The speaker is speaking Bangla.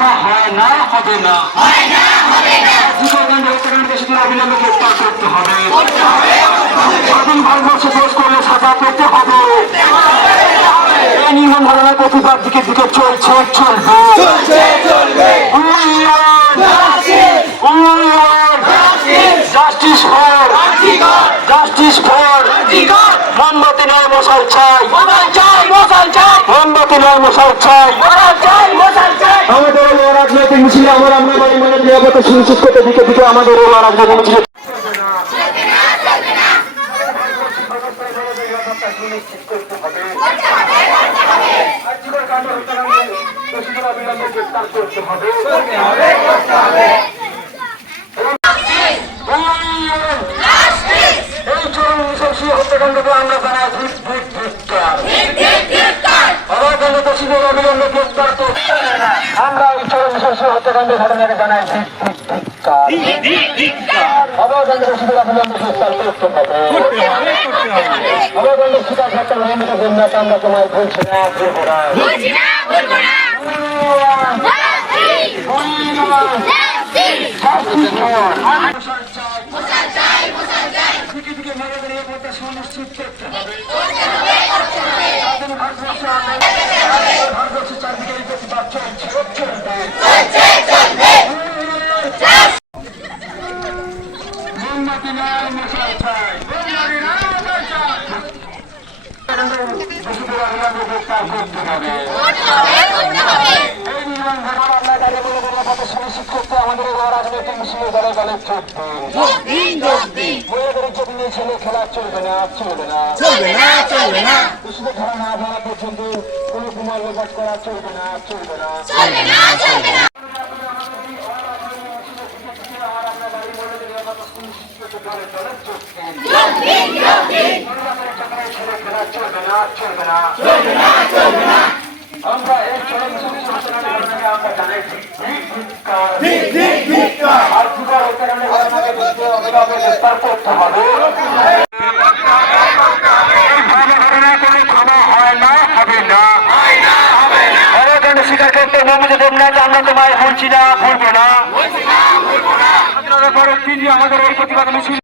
ক্ষমা হয় না হবে না। যুবকগঞ্জ হত্যাকাণ্ড দেশটির অবিলম্বে গ্রেপ্তার করতে হবে। স্বাধীন ভারতবর্ষে দোষ করলে সাজা পেতে হবে। এই নির্মম ঘটনার প্রতিবাদ দিকে দিকে চলছে চলবে। জাস্টিস ফর জাস্টিস ফর মোমবাতি নয় মশাল চাই মোমবাতি নয় মশাল চাই আমাদের এই রাজনৈতিক মিছিলে আমার আমরা বাড়ি মানে নিরাপত্তা সুনিশ্চিত করতে দিকে দিকে আমাদের এই রাজনৈতিক মিছিলে সুনিশ্চিত করতে হবে আমরা দোষীদের অবিলম্বে গ্রেপ্তার করতে আমরা এই চরম নৃশংসী হত্যাকাণ্ড ঘটনাকে জানাই ধিক্কার দোষীদের অবিলম্বে করতে হবে। শিকার আমরা তোমায় বলছি না করব সুনিশ্চিত করতে হবে। ভারতবর্ষের চারদিকে এই প্রতিবাদ চলছে চলবে মোমবাতি নয় মশাল চাই মোমবাতি নয় মশাল চাই দোষীদের অবিলম্বে গ্রেপ্তার করতে হবে এই নির্মাণ ঘটনা আমরা দাঁড়িয়ে বলে নিরাপত্তা সুনিশ্চিত করতে আমাদের রাজনৈতিক মিছিলে দলে দলে চলবে মেয়েদের ইজ্জত নিয়ে ছেলে খেলা চলবে না চলবে না। চলবে না চলবে না দোষীদের ধরা না ধরা পর্যন্ত কোনো কুমার লোপাট করা চলবে না চলবে না চলবে না চলবে না আমরা না হবে না স্বীকার করতে মমতা দেবনাথ আমরা তোমায় বলছি না ভুলবো না আমাদের এই প্রতিবাদ মিছিল